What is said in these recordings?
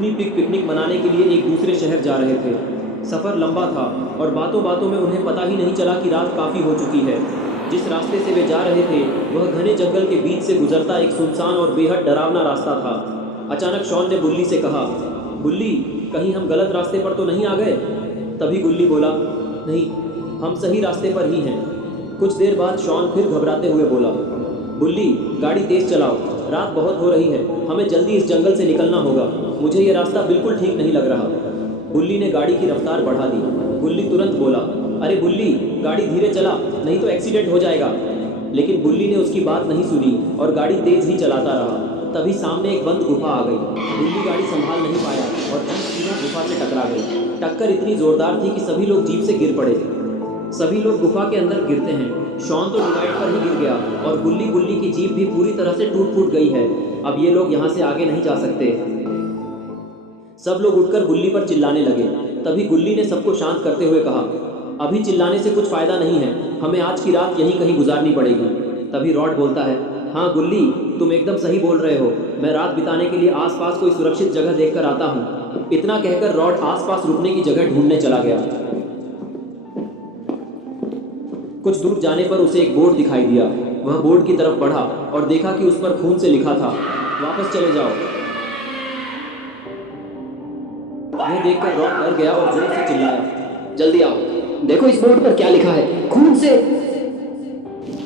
Picnic मनाने के लिए एक दूसरे शहर जा रहे थे। सफ़र लंबा था और बातों बातों में उन्हें पता ही नहीं चला कि रात काफ़ी हो चुकी है। जिस रास्ते से वे जा रहे थे वह घने जंगल के बीच से गुजरता एक सुनसान और बेहद डरावना रास्ता था। अचानक शॉन ने गुल्ली से कहा, गुल्ली, कहीं हम गलत रास्ते पर तो नहीं आ गए? तभी गुल्ली बोला, नहीं, हम सही रास्ते पर ही हैं। कुछ देर बाद शॉन फिर घबराते हुए बोला, गुल्ली, गाड़ी तेज चलाओ, रात बहुत हो रही है, हमें जल्दी इस जंगल से निकलना होगा, मुझे ये रास्ता बिल्कुल ठीक नहीं लग रहा। गुल्ली ने गाड़ी की रफ्तार बढ़ा दी। गुल्ली तुरंत बोला, अरे गुल्ली, गाड़ी धीरे चला, नहीं तो एक्सीडेंट हो जाएगा। लेकिन गुल्ली ने उसकी बात नहीं सुनी और गाड़ी तेज ही चलाता रहा। तभी सामने एक बंद गुफा आ गई। गुल्ली गाड़ी संभाल नहीं पाया और जीप सीधा गुफा से टकरा गई। टक्कर इतनी जोरदार थी कि सभी लोग जीप से गिर पड़े। सभी लोग गुफा के अंदर गिरते हैं। शॉन तो डिवाइड पर ही गिर गया और गुल्ली की जीप भी पूरी तरह से टूट फूट गई है। अब ये लोग यहाँ से आगे नहीं जा सकते। सब लोग उठकर गुल्ली पर चिल्लाने लगे। तभी गुल्ली ने सबको शांत करते हुए कहा, अभी चिल्लाने से कुछ फायदा नहीं है, हमें आज की रात यहीं कहीं गुजारनी पड़ेगी। तभी रॉड बोलता है, हाँ गुल्ली, तुम एकदम सही बोल रहे हो, मैं रात बिताने के लिए आसपास कोई सुरक्षित जगह देखकर आता हूँ। इतना कहकर रॉड आसपास रुकने की जगह ढूंढने चला गया। कुछ दूर जाने पर उसे एक बोर्ड दिखाई दिया। वह बोर्ड की तरफ बढ़ा और देखा कि उस पर खून से लिखा था, वापस चले जाओ। यह देखकर रॉड डर गया और जोर से चिल्लाया, जल्दी आओ, देखो इस बोर्ड पर क्या लिखा है, खून से।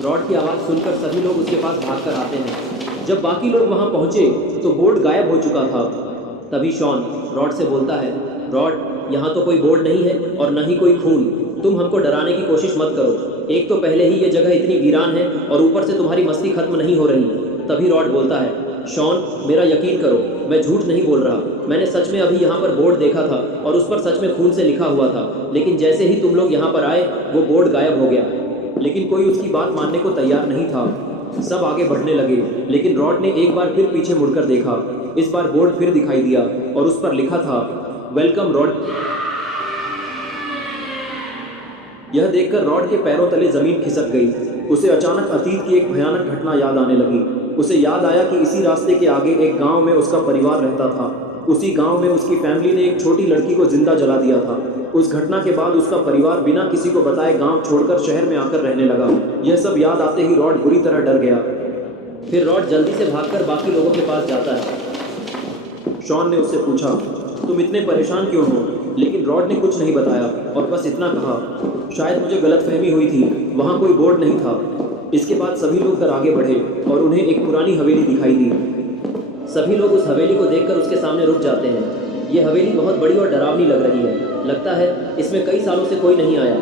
रॉड की आवाज़ सुनकर सभी लोग उसके पास भागकर आते हैं। जब बाकी लोग वहां पहुंचे तो बोर्ड गायब हो चुका था। तभी शॉन रॉड से बोलता है, रॉड, यहाँ तो कोई बोर्ड नहीं है और न ही कोई खून, तुम हमको डराने की कोशिश मत करो। एक तो पहले ही ये जगह इतनी वीरान है और ऊपर से तुम्हारी मस्ती खत्म नहीं हो रही। तभी रॉड बोलता है, शॉन, मेरा यकीन करो, मैं झूठ नहीं बोल रहा, मैंने सच में अभी यहाँ पर बोर्ड देखा था और उस पर सच में खून से लिखा हुआ था। लेकिन जैसे ही तुम लोग यहाँ पर आए वो बोर्ड गायब हो गया। लेकिन कोई उसकी बात मानने को तैयार नहीं था। सब आगे बढ़ने लगे, लेकिन रॉड ने एक बार फिर पीछे मुड़कर देखा। इस बार बोर्ड फिर दिखाई दिया और उस पर लिखा था, वेलकम रॉड। यह देखकर रॉड के पैरों तले जमीन खिसक गई। उसे अचानक अतीत की एक भयानक घटना याद आने लगी। उसे याद आया कि इसी रास्ते के आगे एक गांव में उसका परिवार रहता था। उसी गांव में उसकी फैमिली ने एक छोटी लड़की को जिंदा जला दिया था। उस घटना के बाद उसका परिवार बिना किसी को बताए गांव छोड़कर शहर में आकर रहने लगा। यह सब याद आते ही रॉड बुरी तरह डर गया। फिर रॉड जल्दी से भागकर बाकी लोगों के पास जाता है। शॉन ने उससे पूछा, तुम इतने परेशान क्यों हो? लेकिन रॉड ने कुछ नहीं बताया और बस इतना कहा, शायद मुझे गलतफहमी हुई थी, वहाँ कोई बोर्ड नहीं था। इसके बाद सभी लोग कर आगे बढ़े और उन्हें एक पुरानी हवेली दिखाई दी। सभी लोग उस हवेली को देखकर उसके सामने रुक जाते हैं। ये हवेली बहुत बड़ी और डरावनी लग रही है। लगता है इसमें कई सालों से कोई नहीं आया।